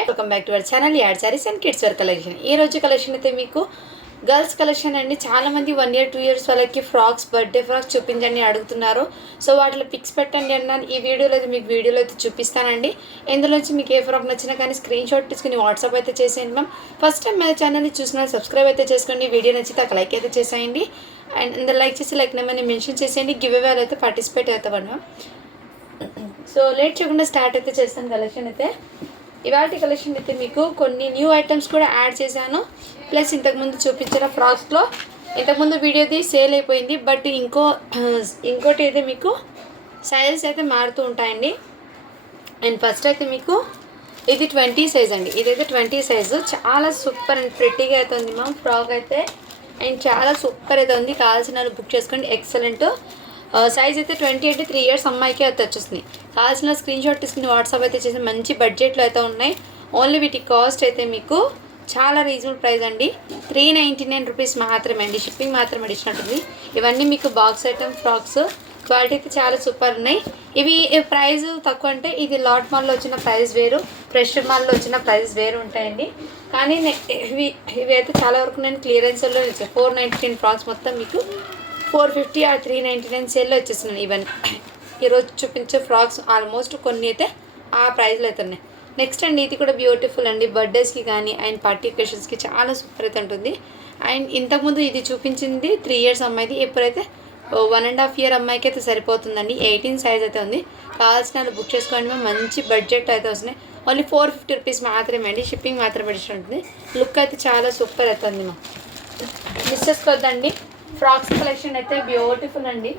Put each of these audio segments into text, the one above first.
Hi, welcome back to our channel ad saris and kids wear collection. ఈ రోజు collection అయితే మీకు గర్ల్స్ కలెక్షన్ అండి. చాలామంది 1 year 2 years వాళ్ళకి ఫ్రాక్స్, బర్త్డే ఫ్రాక్స్ చూపించండి అడుగుతున్నారు. సో వాటిలో పిక్స్ పెట్టండి అన్నాను. ఈ వీడియోలో అయితే మీకు చూపిస్తానండి. ఇందులోంచి మీకు ఏ ఫ్రాక్ నచ్చినా కానీ స్క్రీన్ షాట్ తీసుకుని వాట్సాప్ అయితే చేసేయండి మ్యామ్. ఫస్ట్ టైం మన ఛానల్ని చూసిన సబ్స్క్రైబ్ అయితే చేసుకోండి. వీడియో నచ్చితే ఒక లైక్ అయితే చేసేయండి. అండ్ ఇందులో లైక్ చేసి లైక్ నెంబర్ని మెన్షన్ చేసేయండి. గివ్ అవే అయితే పార్టిసిపేట్ అవుతామని మ్యామ్. సో లేట్ చేయకుండా స్టార్ట్ అయితే చేస్తాను కలెక్షన్ అయితే. ఇవాళ కలెక్షన్ అయితే మీకు కొన్ని న్యూ ఐటమ్స్ కూడా యాడ్ చేశాను. ప్లస్ ఇంతకుముందు చూపించిన ఫ్రాక్స్లో ఇంతకుముందు వీడియోది సేల్ అయిపోయింది. బట్ ఇంకోటి అయితే మీకు సైజెస్ అయితే మారుతూ ఉంటాయండి. అండ్ ఫస్ట్ అయితే మీకు ఇది 20 సైజ్ అండి. ఇదైతే 20 సైజు. చాలా సూపర్ అండ్ ప్రెట్టీగా అయితే ఉంది మ్యామ్ ఫ్రాక్ అయితే. అండ్ చాలా సూపర్ అయితే ఉంది. కావాల్సిన వాళ్ళు బుక్ చేసుకోండి. ఎక్సలెంట్ సైజ్ అయితే 20 అంటే 3 years అమ్మాయికి అయితే వచ్చేస్తుంది. కావాల్సిన స్క్రీన్ షాట్ తీసుకుని వాట్సాప్ అయితే చేసి మంచి బడ్జెట్లో అయితే ఉన్నాయి. ఓన్లీ వీటి కాస్ట్ అయితే మీకు చాలా రీజనబుల్ ప్రైస్ అండి. 399 రూపీస్ మాత్రమే అండి. షిప్పింగ్ మాత్రం అడిషనల్ ఉంది. ఇవన్నీ మీకు బాక్స్ ఐటమ్ ఫ్రాక్స్. క్వాలిటీ అయితే చాలా సూపర్ ఉన్నాయి. ఇవి ప్రైస్ తక్కువ అంటే ఇది లాట్ మాల్లో వచ్చిన ప్రైస్ వేరు, ఫ్రెష్ మాల్లో వచ్చిన ప్రైస్ వేరు ఉంటాయండి. కానీ ఇవి అయితే చాలా వరకు నేను క్లియరెన్స్లో 499 ఫ్రాక్స్ మొత్తం మీకు 450 ఆ 399 సేల్లో వచ్చేస్తున్నాయి. ఈవెన్ ఈరోజు చూపించే ఫ్రాక్స్ ఆల్మోస్ట్ కొన్ని అయితే ఆ ప్రైస్లో అయితే ఉన్నాయి. నెక్స్ట్ అండి ఇది కూడా బ్యూటిఫుల్ అండి. బర్త్డేస్కి కానీ అండ్ పార్టీ ఒకేషన్స్కి చాలా సూపర్ అయితే ఉంటుంది. అండ్ ఇంతకుముందు ఇది చూపించింది 3 years అమ్మాయిది. ఎప్పుడైతే 1.5 year అమ్మాయికి అయితే సరిపోతుందండి. 18 సైజ్ అయితే ఉంది. కావాల్సిన వాళ్ళు బుక్ చేసుకోండి. మంచి బడ్జెట్ అయితే వస్తున్నాయి. ఓన్లీ 450 రూపీస్ మాత్రమే అండి. షిప్పింగ్ మాత్రం అడిషన్ ఉంటుంది. లుక్ అయితే చాలా సూపర్ అవుతుంది. మా మిస్ చేసుకోవద్దండి. ఫ్రాక్స్ కలెక్షన్ అయితే బ్యూటిఫుల్ అండి.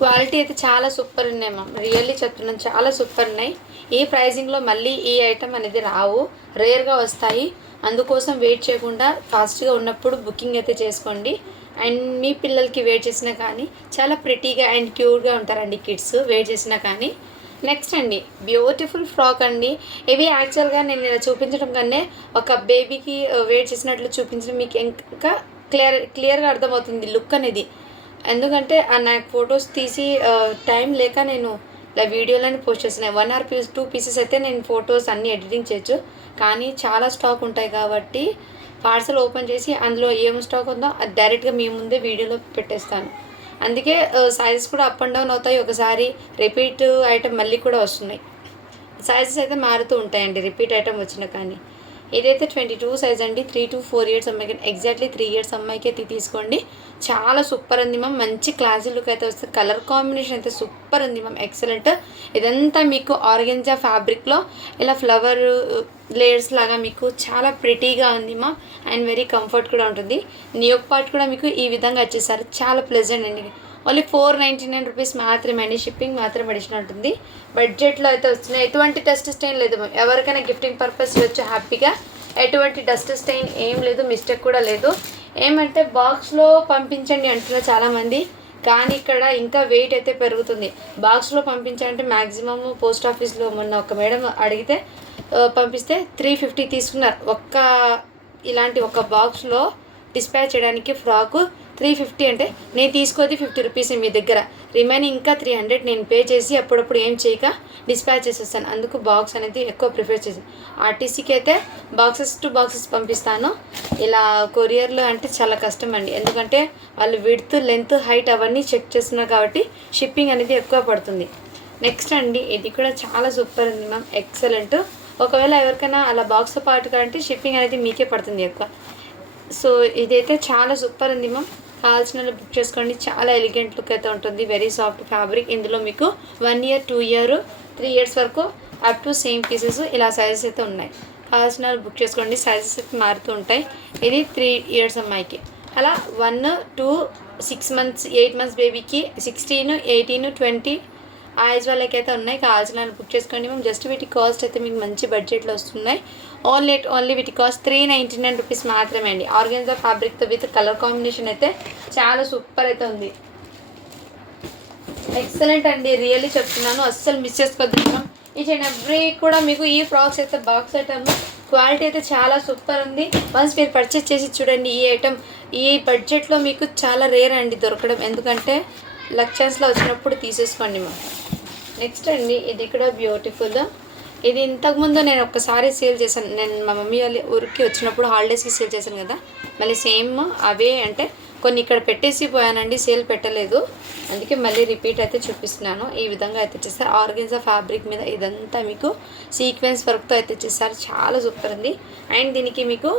క్వాలిటీ అయితే చాలా సూపర్ ఉన్నాయి మ్యామ్. రియల్లీ చెప్తున్నాను, చాలా సూపర్ ఉన్నాయి. ఈ ప్రైజింగ్లో మళ్ళీ ఈ ఐటమ్ అనేది రావు, రేర్గా వస్తాయి. అందుకోసం వెయిట్ చేయకుండా ఫాస్ట్గా ఉన్నప్పుడు బుకింగ్ అయితే చేసుకోండి. అండ్ మీ పిల్లలకి వెయిట్ చేసినా కానీ చాలా ప్రిటీగా అండ్ క్యూట్గా ఉంటారండి కిడ్స్ వెయిట్ చేసినా కానీ. నెక్స్ట్ అండి బ్యూటిఫుల్ ఫ్రాక్ అండి. ఇవి యాక్చువల్గా నేను ఇలా చూపించడం కన్నా ఒక బేబీకి వెయిట్ చేసినట్లు చూపించడం మీకు ఇంకా క్లియర్గా అర్థమవుతుంది లుక్ అనేది. ఎందుకంటే నాకు ఫొటోస్ తీసి టైం లేక నేను ఇలా వీడియోలని పోస్ట్ చేస్తున్నాను. 1 or 2 pieces అయితే నేను ఫొటోస్ అన్నీ ఎడిటింగ్ చేయొచ్చు. కానీ చాలా స్టాక్ ఉంటాయి కాబట్టి పార్సల్ ఓపెన్ చేసి అందులో ఏం స్టాక్ ఉందో అది డైరెక్ట్గా మీ ముందే వీడియోలో పెట్టేస్తాను. అందుకే సైజెస్ కూడా అప్ అండ్ డౌన్ అవుతాయి. ఒకసారి రిపీట్ ఐటమ్ మళ్ళీ కూడా వస్తున్నాయి. సైజెస్ అయితే మారుతూ ఉంటాయండి రిపీట్ ఐటమ్ వచ్చినా కానీ. ఇదైతే 22 సైజ్ అండి. 3 to 4 years అమ్మాయికి, ఎగ్జాక్ట్లీ 3 years అమ్మాయికి అయితే తీసుకోండి. చాలా సూపర్ ఉంది మ్యామ్. మంచి క్లాసీ లుక్ అయితే వస్తుంది. కలర్ కాంబినేషన్ అయితే సూపర్ ఉంది మ్యామ్. ఎక్సలెంట్. ఇదంతా మీకు ఆర్గెంజా ఫ్యాబ్రిక్లో ఇలా ఫ్లవర్ లేయర్స్ లాగా మీకు చాలా ప్రిటీగా ఉంది మ్యామ్. అండ్ వెరీ కంఫర్ట్ కూడా ఉంటుంది. న్యూక్ పార్ట్ కూడా మీకు ఈ విధంగా వచ్చేసారు. చాలా ప్లెజెంట్ అండి. ఓన్లీ 499 రూపీస్ మాత్రమే అండి. షిప్పింగ్ మాత్రం అడిషనల్ ఉంటుంది. బడ్జెట్లో అయితే వస్తున్నాయి. ఎటువంటి డస్ట్ స్టెయిన్ లేదు. ఎవరికైనా గిఫ్టింగ్ పర్పస్ ఇవ్వచ్చు హ్యాపీగా. ఎటువంటి డస్ట్ స్టెయిన్ ఏం లేదు, మిస్టేక్ కూడా లేదు. ఏమంటే బాక్స్లో పంపించండి అంటున్నారు చాలామంది. కానీ ఇక్కడ ఇంకా వెయిట్ అయితే పెరుగుతుంది. బాక్స్లో పంపించాలంటే మ్యాక్సిమమ్ పోస్ట్ ఆఫీస్లో మొన్న ఒక మేడం అడిగితే పంపిస్తే 350 తీసుకున్నారు. ఇలాంటి ఒక బాక్స్లో డిస్పాచ్ చేయడానికి ఫ్రాకు 350 అంటే నేను తీసుకోది 50 రూపీస్ మీ దగ్గర. రిమైనింగ్ ఇంకా 300 నేను పే చేసి అప్పుడప్పుడు ఏం చేయక డిస్పాచ్ చేసేస్తాను. అందుకు బాక్స్ అనేది ఎక్కువ ప్రిఫర్ చేసాను. ఆర్టీసీకి అయితే బాక్సెస్ టు బాక్సెస్ పంపిస్తాను. ఇలా కొరియర్లో అంటే చాలా కష్టం అండి. ఎందుకంటే వాళ్ళు విడ్త్, లెంత్, హైట్ అవన్నీ చెక్ చేస్తున్నారు కాబట్టి షిప్పింగ్ అనేది ఎక్కువ పడుతుంది. నెక్స్ట్ అండి ఇది కూడా చాలా సూపర్ ఉంది మ్యామ్. ఎక్సలెంట్. ఒకవేళ ఎవరికైనా అలా బాక్స్తో పాటు కంటే షిప్పింగ్ అనేది మీకే పడుతుంది ఎక్కువ. సో ఇదైతే చాలా సూపర్ ఉంది మ్యామ్. కావాల్సిన బుక్ చేసుకోండి. చాలా ఎలిగెంట్ లుక్ అయితే ఉంటుంది. Very soft fabric. ఇందులో మీకు 1 year 2 year 3 years వరకు అప్ టు సేమ్ పీసెస్ ఇలా సైజెస్ అయితే ఉన్నాయి. కావాల్సిన బుక్ చేసుకోండి. సైజెస్ అయితే మారుతూ ఉంటాయి. ఇది 3 years అమ్మాయికి, అలా 1, 2, 6 months 8 months బేబీకి 16, 18, 20 ఆ ఏజ్ వాళ్ళకైతే ఉన్నాయి. కావాల్సిన బుక్ చేసుకోండి మేము. జస్ట్ వీటి కాస్ట్ అయితే మీకు మంచి బడ్జెట్లో వస్తున్నాయి. ఓన్లీ వీటి కాస్ట్ 399 రూపీస్ మాత్రమే అండి. ఆర్గెన్జా ఫ్యాబ్రిక్తో విత్ కలర్ కాంబినేషన్ అయితే చాలా సూపర్ అయితే ఉంది. ఎక్సలెంట్ అండి. రియల్లీ చెప్తున్నాను, అస్సలు మిస్ చేసుకోవద్దు. ఈచ్ అండ్ ఎవ్రీ కూడా మీకు ఈ ఫ్రాక్స్ అయితే బాక్స్ ఐటమ్ క్వాలిటీ అయితే చాలా సూపర్ ఉంది. వన్స్ మీరు పర్చేస్ చేసి చూడండి. ఈ ఐటమ్ ఈ బడ్జెట్లో మీకు చాలా రేర్ అండి దొరకడం. ఎందుకంటే లక్ ఛాన్స్లో వచ్చినప్పుడు తీసేసుకోండి మేము. నెక్స్ట్ అండి ఇది కూడా బ్యూటిఫుల్. ఇది ఇంతకుముందు నేను ఒక్కసారి సేల్ చేశాను. నేను మా మమ్మీ వాళ్ళ ఊరికి వచ్చినప్పుడు హాలిడేస్కి సేల్ చేశాను కదా, మళ్ళీ సేమ్ అవే అంటే కొన్ని ఇక్కడ పెట్టేసి పోయానండి, సేల్ పెట్టలేదు. అందుకే మళ్ళీ రిపీట్ అయితే చూపిస్తున్నాను. ఈ విధంగా అయితే చేస్తారు. ఆర్గెన్జా ఫ్యాబ్రిక్ మీద ఇదంతా మీకు సీక్వెన్స్ వర్క్తో అయితే చేస్తారు. చాలా సూపర్ ఉంది. అండ్ దీనికి మీకు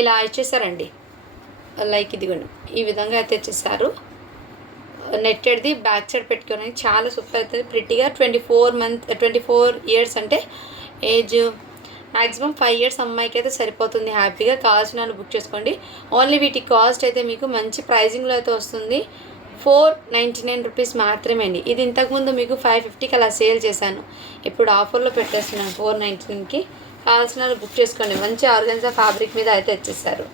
ఇలా ఇచ్చేసారండి, లైక్ ఇదిగోండి ఈ విధంగా అయితే చేస్తారు. నెట్టెడ్ది బ్యాక్ సైడ్ పెట్టుకొని చాలా సూపర్ అవుతుంది ప్రిటీగా. 24 ఇయర్స్ అంటే ఏజ్ మ్యాక్సిమం 5 ఇయర్స్ అమ్మాయికి అయితే సరిపోతుంది. హ్యాపీగా కావాల్సిన వాళ్ళు బుక్ చేసుకోండి. ఓన్లీ వీటి కాస్ట్ అయితే మీకు మంచి ప్రైజింగ్లో అయితే వస్తుంది. 499 రూపీస్ మాత్రమే అండి. ఇది ఇంతకుముందు మీకు 550కి అలా సేల్ చేశాను, ఇప్పుడు ఆఫర్లో పెట్టేస్తున్నాను 499కి. కావాల్సిన వాళ్ళు బుక్ చేసుకోండి. మంచి ఆర్గన్జా ఫ్యాబ్రిక్ మీద అయితే వచ్చేసారు.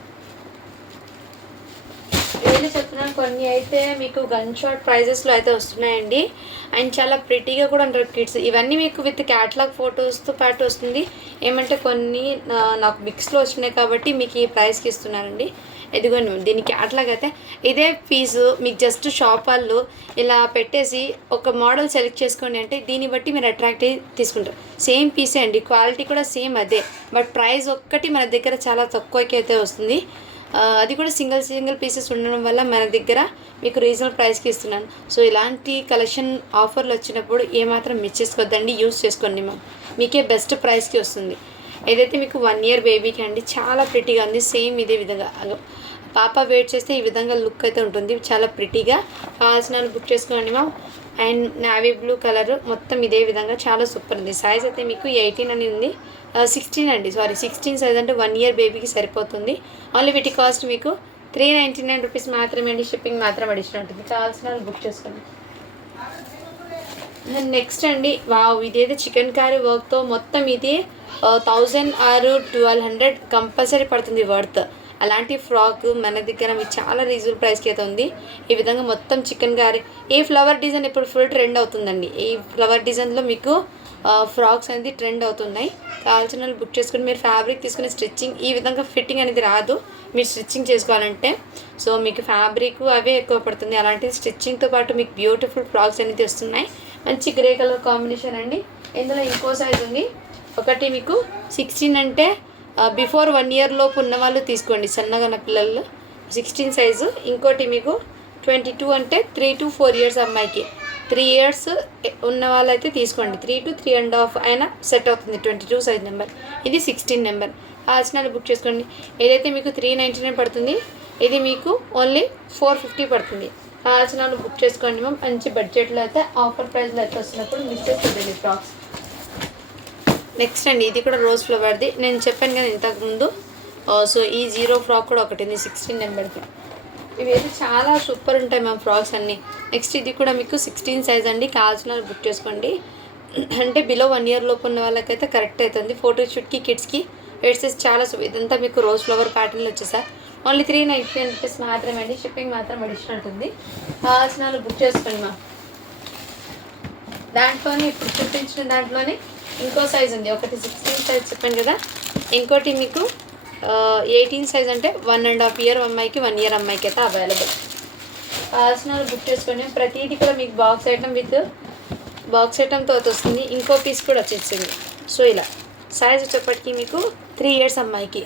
రియల్లీ చెప్తున్నాను, కొన్ని అయితే మీకు గన్ షాట్ ప్రైజెస్లో అయితే వస్తున్నాయండి. అండ్ చాలా ప్రిటీగా కూడా ఉంటారు కిడ్స్. ఇవన్నీ మీకు విత్ క్యాటలాగ్ ఫొటోస్తో పాటు వస్తుంది. ఏమంటే కొన్ని నాకు మిక్స్లో వచ్చినాయి కాబట్టి మీకు ఈ ప్రైస్కి ఇస్తున్నానండి. ఇదిగోండి దీని క్యాటలాగ్ అయితే ఇదే ఫీజు మీకు జస్ట్ షాప్ వాళ్ళు ఇలా పెట్టేసి ఒక మోడల్ సెలెక్ట్ చేసుకోండి అంటే దీన్ని బట్టి మీరు అట్రాక్ట్ అయ్యి తీసుకుంటారు. సేమ్ పీసే అండి, క్వాలిటీ కూడా సేమ్ అదే, బట్ ప్రైస్ ఒక్కటి మన దగ్గర చాలా తక్కువకి అయితే వస్తుంది. అది కూడా సింగిల్ పీసెస్ ఉండడం వల్ల మన దగ్గర మీకు రీజనబుల్ ప్రైస్కి ఇస్తున్నాను. సో ఇలాంటి కలెక్షన్ ఆఫర్లు వచ్చినప్పుడు ఏమాత్రం మిస్ చేసుకోవద్దండి, యూస్ చేసుకోండి మీకే బెస్ట్ ప్రైస్కి వస్తుంది. ఏదైతే మీకు 1 ఇయర్ బేబీకి అండి చాలా ప్రిటీగా ఉంది. సేమ్ ఇదే విధంగా పాప వెయిట్ చేస్తే ఈ విధంగా లుక్ అయితే ఉంటుంది, చాలా ప్రిటీగా. కావాల్సిన బుక్ చేసుకోండి అండ్ నావీ బ్లూ కలర్ మొత్తం ఇదే విధంగా చాలా సూపర్ ఉంది. సైజ్ అయితే మీకు 18 అని ఉంది, 16 అండి, 16 సైజ్ అంటే 1 ఇయర్ బేబీకి సరిపోతుంది. ఓన్లీ వీటి కాస్ట్ మీకు 399 రూపీస్ మాత్రమే అండి. షిప్పింగ్ మాత్రం అడిషనల్ ఉంటుంది. కావాల్సిన బుక్ చేసుకోండి. నెక్స్ట్ అండి, వావ్ ఇదైతే చికెన్ కర్రీ వర్క్తో మొత్తం ఇది 1000 ఆర్ 1200 కంపల్సరీ పడుతుంది వర్త్. అలాంటి ఫ్రాక్ మన దగ్గర మీకు చాలా రీజనబుల్ ప్రైస్కి అయితే ఉంది. ఈ విధంగా మొత్తం చికెన్ కర్రీ. ఈ ఫ్లవర్ డిజైన్ ఇప్పుడు ఫుల్ ట్రెండ్ అవుతుందండి. ఈ ఫ్లవర్ డిజైన్లో మీకు ఫ్రాక్స్ అనేది ట్రెండ్ అవుతున్నాయి. కావాల్సిన వాళ్ళు బుక్ చేసుకుని మీరు ఫ్యాబ్రిక్ తీసుకుని స్టిచ్చింగ్ ఈ విధంగా ఫిట్టింగ్ అనేది రాదు మీరు స్టిచ్చింగ్ చేసుకోవాలంటే. సో మీకు ఫ్యాబ్రిక్ అవే ఎక్కువ పడుతుంది. అలాంటిది స్టిచ్చింగ్తో పాటు మీకు బ్యూటిఫుల్ ఫ్రాక్స్ అనేది వస్తున్నాయి. మంచి గ్రే కలర్ కాంబినేషన్ అండి. ఇందులో ఇంకో సైజ్ ఉంది. ఒకటి మీకు 16 అంటే బిఫోర్ 1 ఇయర్ లోపు ఉన్న వాళ్ళు తీసుకోండి, సన్నగా ఉన్న పిల్లలు 16 సైజు. ఇంకోటి మీకు 22 అంటే 3 to 4 ఇయర్స్ అమ్మాయికి. 3 ఇయర్స్ ఉన్న వాళ్ళైతే తీసుకోండి. 3 to 3.5 అయినా సెట్ అవుతుంది. 22 సైజ్ నెంబర్, ఇది 16 నెంబర్. కావాల్సిన బుక్ చేసుకోండి. ఏదైతే మీకు 399 పడుతుంది, ఇది మీకు ఓన్లీ 450 పడుతుంది. కావాల్సిన బుక్ చేసుకోండి మంచి బడ్జెట్లో అయితే ఆఫర్ ప్రైస్లో అయితే వస్తున్నప్పుడు మిస్ చేసుకోండి ఫ్రాక్స్. నెక్స్ట్ అండి, ఇది కూడా రోజ్ ఫ్లవర్ది. నేను చెప్పాను కదా ఇంతకుముందు. సో ఈ 0 ఫ్రాక్ కూడా ఒకటి ఉంది 16 నెంబర్కి. ఇవి అయితే చాలా సూపర్ ఉంటాయి ఫ్రాక్స్ అన్నీ. నెక్స్ట్ ఇది కూడా మీకు 16 సైజ్ అండి. కావాల్సిన బుక్ చేసుకోండి. అంటే బిలో 1 ఇయర్ లోపు ఉన్న వాళ్ళకైతే కరెక్ట్ అవుతుంది. ఫోటోషూట్కి కిడ్స్కి వేసేసి చాలా ఇదంతా మీకు రోజ్ ఫ్లవర్ ప్యాటర్న్లో వచ్చేసారి. ఓన్లీ 399 రూపీస్ మాత్రమే అండి. షిప్పింగ్ మాత్రం అడిషనల్ ఉంటుంది. కావాల్సిన బుక్ చేసుకోండి దాంట్లోనే ఇప్పుడు చూపించిన దాంట్లోనే ఇంకో సైజ్ ఉంది. ఒకటి 16 సైజ్ చెప్పాను కదా, ఇంకోటి మీకు 18 సైజ్ అంటే 1.5 ఇయర్ అమ్మాయికి 1 ఇయర్ అమ్మాయికి అయితే అవైలబుల్. కావాల్సిన బుక్ చేసుకోండి. ప్రతిదీ కూడా మీకు బాక్స్ ఐటమ్తో వస్తుంది. ఇంకో పీస్ కూడా వచ్చేసింది. సో ఇలా సైజ్ వచ్చేప్పటికి మీకు 3 ఇయర్స్ అమ్మాయికి.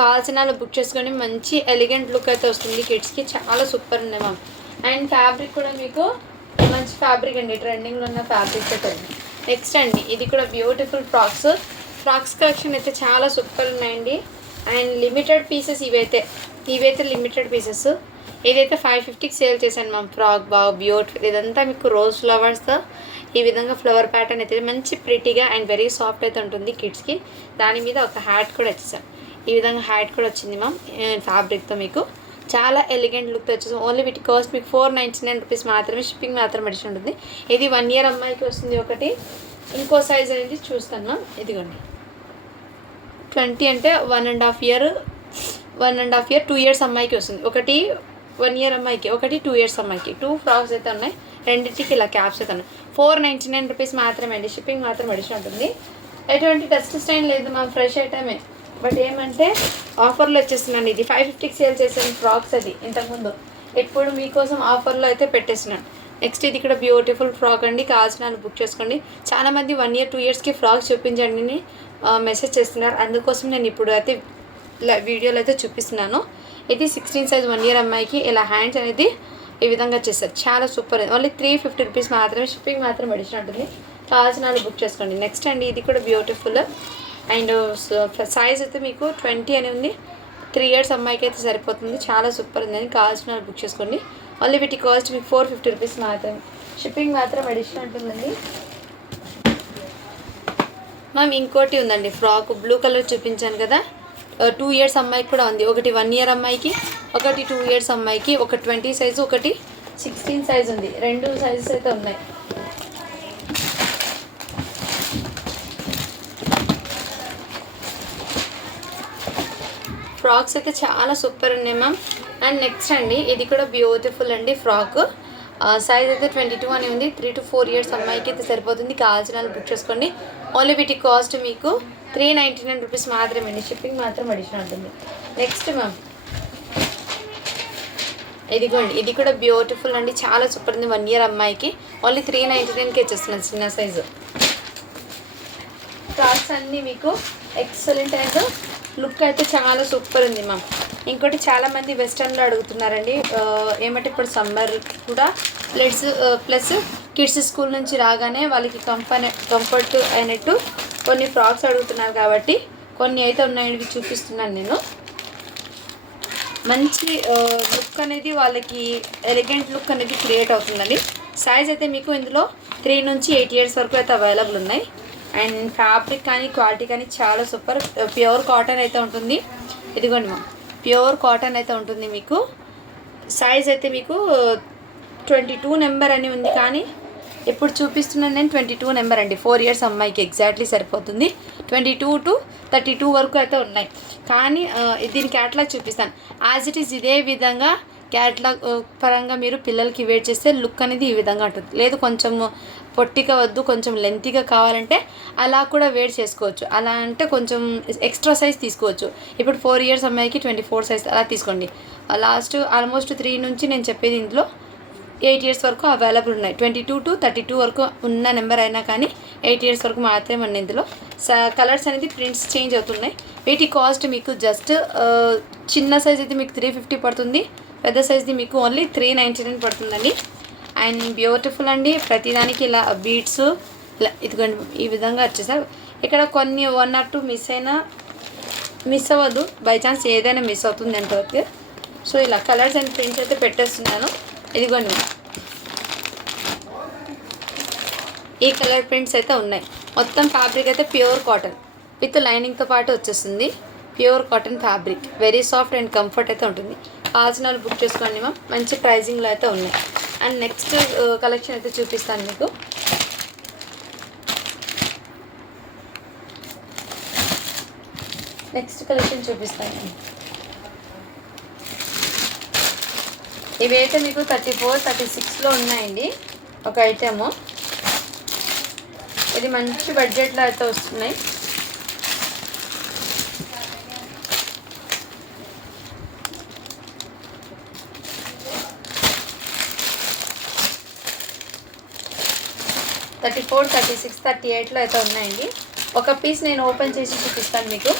కావాల్సిన బుక్ చేసుకొని మంచి ఎలిగెంట్ లుక్ అయితే వస్తుంది. కిడ్స్కి చాలా సూపర్ ఉన్నాయి అండ్ ఫ్యాబ్రిక్ కూడా మీకు మంచి ఫ్యాబ్రిక్ అండి, ట్రెండింగ్లో ఉన్న ఫ్యాబ్రిక్ అయితే ఉంది. నెక్స్ట్ అండి, ఇది కూడా బ్యూటిఫుల్ ఫ్రాక్స్ కలెక్షన్ అయితే చాలా సూపర్ ఉన్నాయండి. అండ్ లిమిటెడ్ పీసెస్ ఇవైతే లిమిటెడ్ పీసెస్. ఏదైతే 550కి సేల్ చేశాను ఫ్రాక్ బాగా బ్యూటిఫుల్. ఇదంతా మీకు రోజ్ ఫ్లవర్స్తో ఈ విధంగా ఫ్లవర్ ప్యాటర్న్ అయితే మంచి ప్రిటీగా అండ్ వెరీ సాఫ్ట్ అయితే ఉంటుంది కిడ్స్కి. దాని మీద ఒక హ్యాట్ కూడా వచ్చేసాను. ఈ విధంగా హ్యాట్ కూడా వచ్చింది ఫ్యాబ్రిక్తో మీకు చాలా ఎలిగెంట్ లుక్తో వచ్చేసి. ఓన్లీ వీటి కాస్ట్ మీకు 499 రూపీస్ మాత్రమే. షిప్పింగ్ మాత్రం అడిషన్ ఉంటుంది. ఇది 1 ఇయర్ అమ్మాయికి వస్తుంది ఒకటి. ఇంకో సైజ్ అనేది చూస్తాను ఇదిగోండి 20 అంటే 1.5 ఇయర్ 2 ఇయర్స్ అమ్మాయికి వస్తుంది. ఒకటి 1 ఇయర్ అమ్మాయికి, ఒకటి 2 ఇయర్స్ అమ్మాయికి. 2 ఫ్రాక్స్ అయితే ఉన్నాయి. రెండింటికి ఇలా క్యాప్స్ అయితే ఉన్నాయి. 499 రూపీస్ మాత్రమే అండి. షిప్పింగ్ మాత్రం అడిషన్ ఉంటుంది. ఎటువంటి టెస్ట్ స్టైన్ లేదు ఫ్రెష్ ఐటమే. బట్ ఏమంటే ఆఫర్లో వచ్చేస్తున్నాను. ఇది 550కి సేల్ చేసాను ఫ్రాక్స్. అది ఇంతకుముందు ఇప్పుడు మీకోసం ఆఫర్లో అయితే పెట్టేస్తున్నాను. నెక్స్ట్ ఇది ఇక్కడ బ్యూటిఫుల్ ఫ్రాక్ అండి, కావాల్సిన వాళ్ళు బుక్ చేసుకోండి. చాలామంది 1 year 2 yearsకి ఫ్రాక్స్ చూపించండి అని మెసేజ్ చేస్తున్నారు, అందుకోసం నేను ఇప్పుడు అయితే వీడియోలో అయితే చూపిస్తున్నాను. ఇది 16 size 1 year అమ్మాయికి ఇలా హ్యాండ్స్ అనేది ఈ విధంగా చేస్తారు, చాలా సూపర్. ఓన్లీ 350 రూపీస్ మాత్రమే, షిప్పింగ్ మాత్రం అడిషన్ ఉంటుంది. కావాల్సిన వాళ్ళు బుక్ చేసుకోండి. నెక్స్ట్ అండి ఇది కూడా బ్యూటిఫుల్ అండ్ సైజ్ అయితే మీకు 20 అని ఉంది. 3 years అమ్మాయికి అయితే సరిపోతుంది, చాలా సూపర్ ఉందని కావాల్సిన వాళ్ళు బుక్ చేసుకోండి. ఓన్లీ వీటి కాస్ట్ మీకు 450 రూపీస్ మాత్రమే, షిప్పింగ్ మాత్రం అడిషన్ ఉంటుందండి. మ్యామ్ ఇంకోటి ఉందండి ఫ్రాక్, బ్లూ కలర్ చూపించాను కదా, 2 years అమ్మాయికి కూడా ఉంది. ఒకటి 1 year అమ్మాయికి, ఒకటి 2 years అమ్మాయికి, ఒక 20 సైజు, ఒకటి 16 సైజు ఉంది. 2 సైజెస్ అయితే ఉన్నాయి. ఫ్రాక్స్ అయితే చాలా సూపర్ ఉన్నాయి మ్యామ్. అండ్ నెక్స్ట్ అండి ఇది కూడా బ్యూటిఫుల్ అండి ఫ్రాక్, సైజ్ అయితే 22 అని ఉంది. 3 to 4 years అమ్మాయికి అయితే సరిపోతుంది, కావాల్సిన వాళ్ళు బుక్ చేసుకోండి. ఓన్లీ వీటి కాస్ట్ మీకు 399 రూపీస్ మాత్రమే అండి, షిప్పింగ్ మాత్రం అడిషన్ ఉంటుంది. నెక్స్ట్ మ్యామ్ ఇదిగోండి, ఇది కూడా బ్యూటిఫుల్ అండి, చాలా సూపర్ ఉంది. 1 year అమ్మాయికి ఓన్లీ 399కి వచ్చేస్తున్నాను, చిన్న సైజు. ఫ్రాక్స్ అన్నీ మీకు ఎక్సలెంట్ అండ్ లుక్ అయితే చాలా సూపర్ ఉంది మ్యామ్. ఇంకోటి చాలామంది వెస్టర్న్లో అడుగుతున్నారండి, ఏమంటే ఇప్పుడు సమ్మర్ కూడా ప్లస్ కిడ్స్ స్కూల్ నుంచి రాగానే వాళ్ళకి కంఫర్ట్ అయినట్టు కొన్ని ఫ్రాక్స్ అడుగుతున్నారు కాబట్టి కొన్ని అయితే ఉన్నాయని చూపిస్తున్నాను నేను. మంచి లుక్ అనేది వాళ్ళకి ఎలిగెంట్ లుక్ అనేది క్రియేట్ అవుతుందండి. సైజ్ అయితే మీకు ఇందులో 3 నుంచి 8 years వరకు అయితే అవైలబుల్ ఉన్నాయి. అండ్ ఫ్యాబ్రిక్ కానీ క్వాలిటీ కానీ చాలా సూపర్, ప్యూర్ కాటన్ అయితే ఉంటుంది. ఇదిగోండి మ్యామ్, ప్యూర్ కాటన్ అయితే ఉంటుంది మీకు. సైజ్ అయితే మీకు 22 నెంబర్ అని ఉంది, కానీ ఇప్పుడు చూపిస్తున్నాను నేను 22 నెంబర్ అండి. 4 years అమ్మాయికి ఎగ్జాక్ట్లీ సరిపోతుంది. 22 to 32 వరకు అయితే ఉన్నాయి, కానీ దీని క్యాటలాగ్ చూపిస్తాను. యాజ్ ఇట్ ఈస్ ఇదే విధంగా క్యాటలాగ్ పరంగా మీరు పిల్లలకి వేర్ చేస్తే లుక్ అనేది ఈ విధంగా ఉంటుంది. లేదు కొంచెం పొట్టిగా వద్దు, కొంచెం లెంతీగా కావాలంటే అలా కూడా వేర్ చేసుకోవచ్చు. అలా అంటే కొంచెం ఎక్స్ట్రా సైజ్ తీసుకోవచ్చు. ఇప్పుడు 4 years అమ్మాయికి 24 size అలా తీసుకోండి. లాస్ట్ ఆల్మోస్ట్ 3 నుంచి నేను చెప్పేది ఇందులో 8 years వరకు అవైలబుల్ ఉన్నాయి. 22 to 32 వరకు ఉన్న నెంబర్ అయినా కానీ 8 years వరకు మాత్రమే మన ఇందులో. కలర్స్ అనేది ప్రింట్స్ చేంజ్ అవుతున్నాయి. వీటి కాస్ట్ మీకు జస్ట్ చిన్న సైజ్ అయితే మీకు 350 పడుతుంది, పెద్ద సైజ్ది మీకు ఓన్లీ 399 పడుతుందండి. అండ్ బ్యూటిఫుల్ అండి, ప్రతిదానికి ఇలా బీడ్స్ ఇలా ఇదిగోండి ఈ విధంగా వచ్చేసారు. ఇక్కడ కొన్ని 1 or 2 మిస్ అవ్వదు, బై ఛాన్స్ ఏదైనా మిస్ అవుతుంది అంతవరకు. సో ఇలా కలర్స్ అండ్ ప్రింట్స్ అయితే పెట్టేస్తున్నాను. ఇదిగోండి ఈ కలర్ ప్రింట్స్ అయితే ఉన్నాయి. మొత్తం ఫ్యాబ్రిక్ అయితే ప్యూర్ కాటన్ విత్ లైనింగ్తో పాటు వచ్చేస్తుంది. Pure cotton fabric, very soft and comfort అయితే ఉంటుంది. కావాల్సిన వాళ్ళు బుక్ చేసుకోండి మ్యామ్, మంచి ప్రైజింగ్లో అయితే ఉన్నాయి. అండ్ నెక్స్ట్ కలెక్షన్ అయితే చూపిస్తాను మీకు. నెక్స్ట్ కలెక్షన్ చూపిస్తాను. ఇవి అయితే మీకు 34, 36లో ఉన్నాయండి ఒక ఐటెము. ఇది మంచి బడ్జెట్లో అయితే వస్తున్నాయి. $34, $36, $38లో అయితే ఉన్నాయండి. ఒక పీస్ నేను ఓపెన్ చేసి చూపిస్తాను మీకు.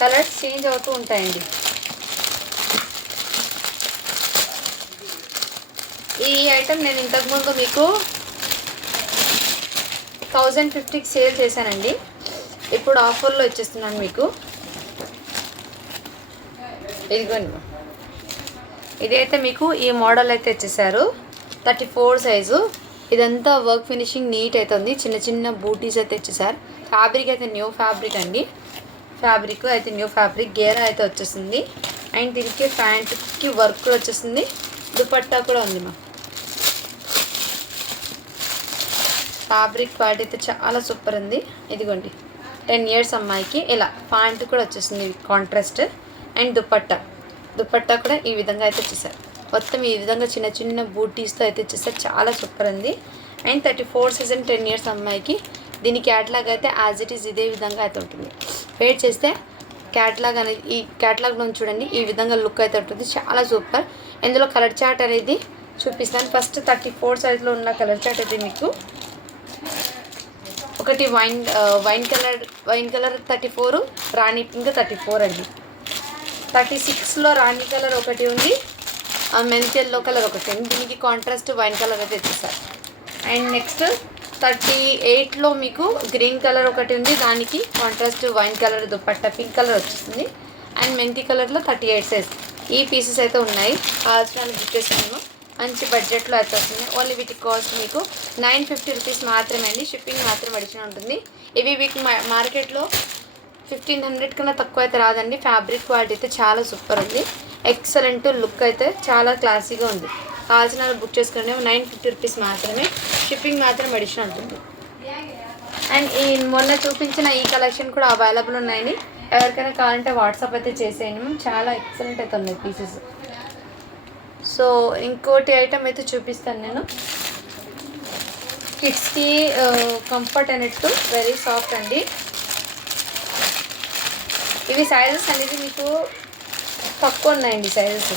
కలర్స్ చేంజ్ అవుతూ ఉంటాయండి. ఈ ఐటెం నేను ఇంతకుముందు మీకు 1050కి సేల్ చేశానండి, ఇప్పుడు ఆఫర్లో ఇచ్చేస్తున్నాను మీకు. ఇదిగోండి, ఇదైతే మీకు ఈ మోడల్ అయితే ఇచ్చేసారు. 34 సైజు. ఇదంతా వర్క్ ఫినిషింగ్ నీట్ అయితే ఉంది. చిన్న చిన్న బూటీస్ అయితే ఇచ్చేసారు. ఫ్యాబ్రిక్ అయితే న్యూ ఫ్యాబ్రిక్ అండి. ఫ్యాబ్రిక్ అయితే న్యూ ఫ్యాబ్రిక్, గేరా అయితే వచ్చేసింది. అండ్ దీనికి ప్యాంట్కి వర్క్ కూడా వచ్చేసింది. దుపట్టా కూడా ఉంది మా. ఫ్యాబ్రిక్ క్వాలిటీ అయితే చాలా సూపర్ ఉంది. ఇదిగోండి 10 years అమ్మాయికి ఇలా ప్యాంట్ కూడా వచ్చేసింది కాంట్రాస్ట్. అండ్ దుపట్టా కూడా ఈ విధంగా అయితే వచ్చేసారు. మొత్తం ఈ విధంగా చిన్న చిన్న బూటీస్తో అయితే ఇచ్చేసారు, చాలా సూపర్ ఉంది. అండ్ 34 సీజన్ 10 years అమ్మాయికి. దీని క్యాటలాగ్ అయితే యాజ్ ఇట్ ఈస్ ఇదే విధంగా అయితే ఉంటుంది. వెయిట్ చేస్తే క్యాటలాగ్ అనేది ఈ క్యాటలాగ్లో చూడండి ఈ విధంగా లుక్ అయితే ఉంటుంది, చాలా సూపర్. ఇందులో కలర్ చార్ట్ అనేది చూపిస్తాను. ఫస్ట్ 34 సైజ్లో ఉన్న కలర్ చార్ట్ అయితే మీకు ఒకటి వైన్ కలర్ 34, రాణి పింక్ 34 అండి. 36లో రాణి కలర్ ఒకటి ఉంది, మెంతి ఎల్లో కలర్ ఒకటి ఉంది. దీనికి కాంట్రాస్ట్ వైన్ కలర్ అయితే ఇచ్చేస్తారు. అండ్ నెక్స్ట్ 38లో మీకు గ్రీన్ కలర్ ఒకటి ఉంది, దానికి contrast wine colour dupatta pink colour వచ్చేస్తుంది. అండ్ మెంతి కలర్లో 38 సైజ్ ఈ పీసెస్ అయితే ఉన్నాయి. కావాల్సిన బుక్ చేసుకున్నాము. మంచి బడ్జెట్లో అయితే వస్తుంది. ఓన్లీ వీటి కాస్ట్ మీకు 950 రూపీస్ మాత్రమే అండి. షిప్పింగ్ మాత్రం అడిషనల్ ఉంటుంది. ఇవి మీకు మార్కెట్లో 1500 కన్నా తక్కువ అయితే రాదండి. ఫ్యాబ్రిక్ క్వాలిటీ అయితే చాలా సూపర్ ఉంది. ఎక్సలెంట్ లుక్ అయితే చాలా క్లాసీగా ఉంది. కావాల్సిన బుక్ చేసుకునే 950 రూపీస్ మాత్రమే. షిప్పింగ్ మాత్రం అడిషనల్ ఉంటుంది. అండ్ ఈ మొన్న చూపించిన ఈ కలెక్షన్ కూడా అవైలబుల్ ఉన్నాయని ఎవరికైనా కావాలంటే వాట్సాప్ అయితే చేసేయండి. చాలా ఎక్సలెంట్ అయితే ఉన్నాయి పీసెస్. సో ఇంకోటి ఐటమ్ అయితే చూపిస్తాను నేను. కిడ్స్కి కంఫర్ట్ అనేట్టు వెరీ సాఫ్ట్ అండి. ఇవి సైజెస్ అనేది మీకు తక్కువ ఉన్నాయండి సైజెస్.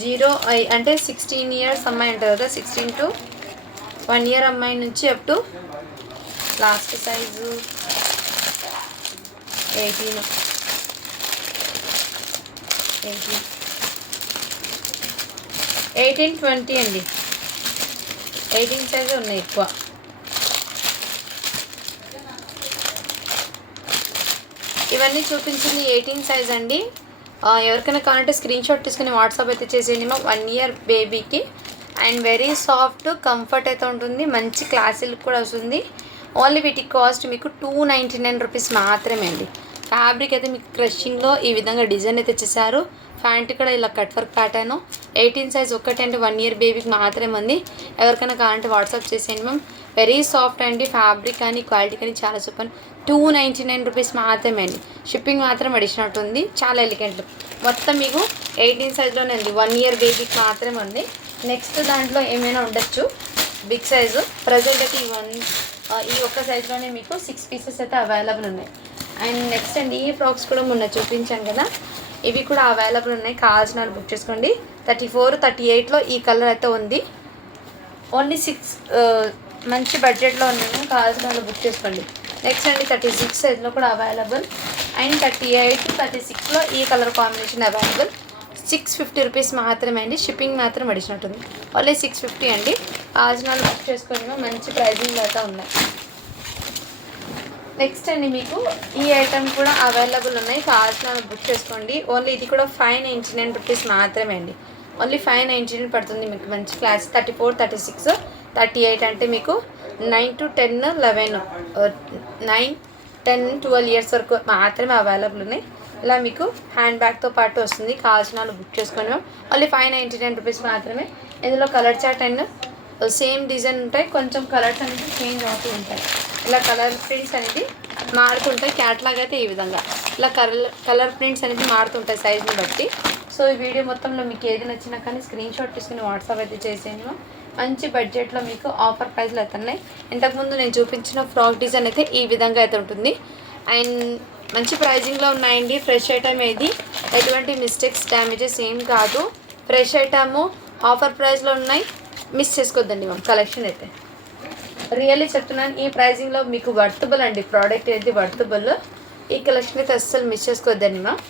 జీరో అంటే 16 ఇయర్స్ అమ్మాయి ఉంటుంది కదా, 16 to 1 year అమ్మాయి నుంచి అప్ టు లాస్ట్ సైజు 18, 20 అండి. 18 సైజు ఉన్నాయి ఎక్కువ. ఇవన్నీ చూపించింది 18 సైజ్ అండి. ఎవరికైనా కావాలంటే స్క్రీన్ షాట్ తీసుకుని వాట్సాప్ అయితే చేసేయండి. 1 year బేబీకి. అండ్ వెరీ సాఫ్ట్ కంఫర్ట్ అయితే ఉంటుంది. మంచి క్లాసీ లుక్ కూడా వస్తుంది. ఓన్లీ వీటి కాస్ట్ మీకు 299 రూపీస్ మాత్రమే అండి. ఫ్యాబ్రిక్ అయితే మీకు క్రషింగ్లో ఈ విధంగా డిజైన్ అయితే ఇచ్చేసారు. ప్యాంట్ కూడా ఇలా కట్ వర్క్ ప్యాటర్న్. 18 సైజ్ ఒక్కటి అంటే 1 year బేబీకి మాత్రమే ఉంది. ఎవరికైనా కావాలంటే వాట్సాప్ చేసేయండి మ్యామ్. వెరీ సాఫ్ట్ అండి. ఫ్యాబ్రిక్ కానీ క్వాలిటీ కానీ చాలా సూపర్. 299 రూపీస్ మాత్రమే అండి. షిప్పింగ్ మాత్రం అడిషనల్ ఉంది. చాలా ఎలిగెంట్. మొత్తం మీకు 18 సైజ్లోనే ఉంది. 1 year బేబీకి మాత్రమే ఉంది. నెక్స్ట్ దాంట్లో ఏమైనా ఉండొచ్చు బిగ్ సైజు. ప్రజెంట్ అయితే ఈ ఒక్క సైజులోనే మీకు 6 పీసెస్ అయితే అవైలబుల్ ఉన్నాయి. అండ్ నెక్స్ట్ అండి ఈ ఫ్రాక్స్ కూడా మొన్న చూపించాను కదా, ఇవి కూడా అవైలబుల్ ఉన్నాయి. కావాల్సిన బుక్ చేసుకోండి. 34, 38లో ఈ కలర్ అయితే ఉంది. ఓన్లీ 6 మంచి బడ్జెట్లో ఉన్నాను. కావాల్సిన బుక్ చేసుకోండి. నెక్స్ట్ అండి 36 సైజ్లో కూడా అవైలబుల్. అండ్ 38, 36లో ఈ కలర్ కాంబినేషన్ అవైలబుల్. 650 రూపీస్ మాత్రమే అండి. షిప్పింగ్ మాత్రం అడిషనల్ ఉంటుంది. ఓన్లీ 650 అండి. కావాల్సిన బుక్ చేసుకోండి. మంచి ప్రైజింగ్ అయితే ఉన్నాయి. నెక్స్ట్ అండి మీకు ఈ ఐటమ్ కూడా అవైలబుల్ ఉన్నాయి. కావాల్సిన బుక్ చేసుకోండి. ఓన్లీ ఇది కూడా 599 రూపీస్ మాత్రమే అండి. ఓన్లీ 599 పడుతుంది మీకు. మంచి క్లాస్ 34, 36, 38 అంటే మీకు 9 to 10, 11, 9, 10, 12 ఇయర్స్ వరకు మాత్రమే అవైలబుల్ ఉన్నాయి. ఇలా మీకు హ్యాండ్ బ్యాగ్తో పాటు వస్తుంది. కావాల్సిన వాళ్ళు బుక్ చేసుకొని ఓన్లీ 599 రూపీస్ మాత్రమే. ఇందులో colour chart and same design ఉంటాయి. కొంచెం కలర్స్ అనేది చేంజ్ అవుతూ ఉంటాయి. ఇలా కలర్ ప్రింట్స్ అనేది మారుతుంటాయి. క్యాట్లాగ్ అయితే ఈ విధంగా ఇలా కలర్ ప్రింట్స్ అనేది మారుతుంటాయి సైజ్ని బట్టి. సో ఈ వీడియో మొత్తంలో మీకు ఏది నచ్చినా కానీ స్క్రీన్ షాట్ తీసుకుని వాట్సాప్ అయితే చేసేయండి. మంచి బడ్జెట్లో మీకు ఆఫర్ ప్రైస్లు అయితే ఉన్నాయి. ఇంతకుముందు నేను చూపించిన ఫ్రాక్ డిజైన్ అయితే ఈ విధంగా అయితే ఉంటుంది. అండ్ మంచి ప్రైజింగ్లో ఉన్నాయండి. ఫ్రెష్ ఐటమ్ ఏది ఎటువంటి మిస్టేక్స్ డ్యామేజెస్ ఏం కాదు. ఫ్రెష్ ఐటము ఆఫర్ ప్రైస్లో ఉన్నాయి. మిస్ చేసుకోవద్దండి మ్యామ్. కలెక్షన్ అయితే రియల్లీ చెప్తున్నాను, ఈ ప్రైజింగ్లో మీకు వర్తబుల్ అండి. ప్రోడక్ట్ అయితే వర్తబుల్. ఈ కలెక్షన్ అయితే అస్సలు మిస్ చేసుకోవద్దండి మ్యామ్.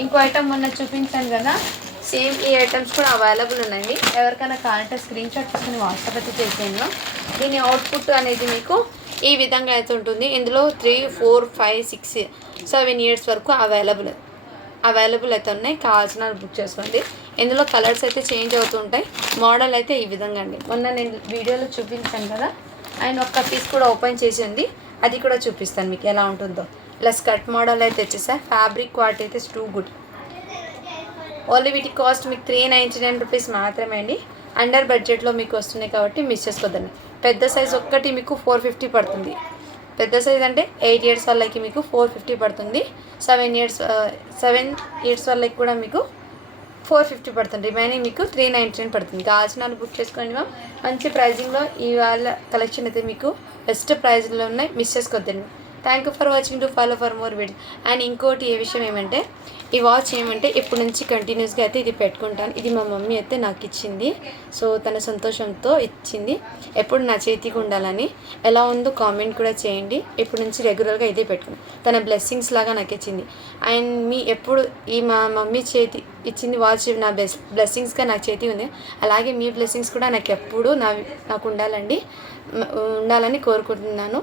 ఇంకో ఐటమ్ మొన్న చూపించాను కదా, సేమ్ ఈ ఐటమ్స్ కూడా అవైలబుల్ ఉన్నాయండి. ఎవరికైనా కావాలంటే స్క్రీన్ షాట్ తీసుకుని వాట్సాప్ అయితే చేసేయండి. దీని అవుట్పుట్ అనేది మీకు ఈ విధంగా అయితే ఉంటుంది. ఇందులో 3, 4, 5, 6, 7 ఇయర్స్ వరకు అవైలబుల్ అయితే ఉన్నాయి. కావాల్సిన బుక్ చేసుకోండి. ఇందులో కలర్స్ అయితే చేంజ్ అవుతూ ఉంటాయి. మోడల్ అయితే ఈ విధంగా అండి. మొన్న నేను వీడియోలో చూపించాను కదా, అండ్ ఒక్క పీస్ కూడా ఓపెన్ చేసింది, అది కూడా చూపిస్తాను మీకు ఎలా ఉంటుందో. ఇలా స్కర్ట్ మోడల్ అయితే వచ్చేసా. ఫ్యాబ్రిక్ క్వాలిటీ అయితే టూ గుడ్. ఓన్లీ వీటి కాస్ట్ మీకు 399 రూపీస్ మాత్రమే అండి. అండర్ బడ్జెట్లో మీకు వస్తున్నాయి కాబట్టి మిస్ చేసుకోవద్దండి. పెద్ద సైజ్ ఒక్కటి మీకు 450 పడుతుంది. పెద్ద సైజ్ అంటే 8 ఇయర్స్ వాళ్ళకి మీకు 450 పడుతుంది. 7 ఇయర్స్ వాళ్ళకి కూడా మీకు 450 పడుతుంది. రిమైనింగ్ మీకు 399 పడుతుంది. కావాల్సిన బుక్ చేసుకోండి మ్యామ్. మంచి ప్రైజింగ్లో ఇవాళ కలెక్షన్ అయితే మీకు బెస్ట్ ప్రైజ్లో ఉన్నాయి. మిస్ చేసుకోవద్దండి. Thank you for watching to follow for more video. And ఇంకోటి ఏ విషయం ఏమంటే ఈ వాచ్ ఏమంటే ఇప్పటి నుంచి కంటిన్యూస్గా అయితే ఇది పెట్టుకుంటాను. ఇది మా మమ్మీ అయితే నాకు ఇచ్చింది. సో తన సంతోషంతో ఇచ్చింది. ఎప్పుడు నా చేతికి ఉండాలని. ఎలా ఉందో కామెంట్ కూడా చేయండి. ఇప్పటి నుంచి రెగ్యులర్గా ఇదే పెట్టుకున్నాను. తన బ్లెస్సింగ్స్ లాగా నాకు ఇచ్చింది. అండ్ మీ ఎప్పుడు ఈ మా మమ్మీ చేతి ఇచ్చింది వాచ్ నా బ్లెస్సింగ్స్గా నాకు చేతి ఉంది. అలాగే మీ బ్లెస్సింగ్స్ కూడా నాకు ఎప్పుడు నాకు ఉండాలని కోరుకుంటున్నాను.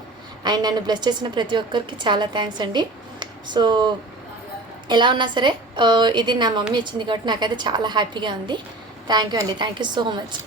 అండ్ నన్ను బ్లెస్ చేసిన ప్రతి ఒక్కరికి చాలా థ్యాంక్స్ అండి. సో ఎలా ఉన్నా సరే ఇది నా మమ్మీ ఇచ్చింది కాబట్టి నాకైతే చాలా హ్యాపీగా ఉంది. థ్యాంక్ యూ అండి. Thank you so much.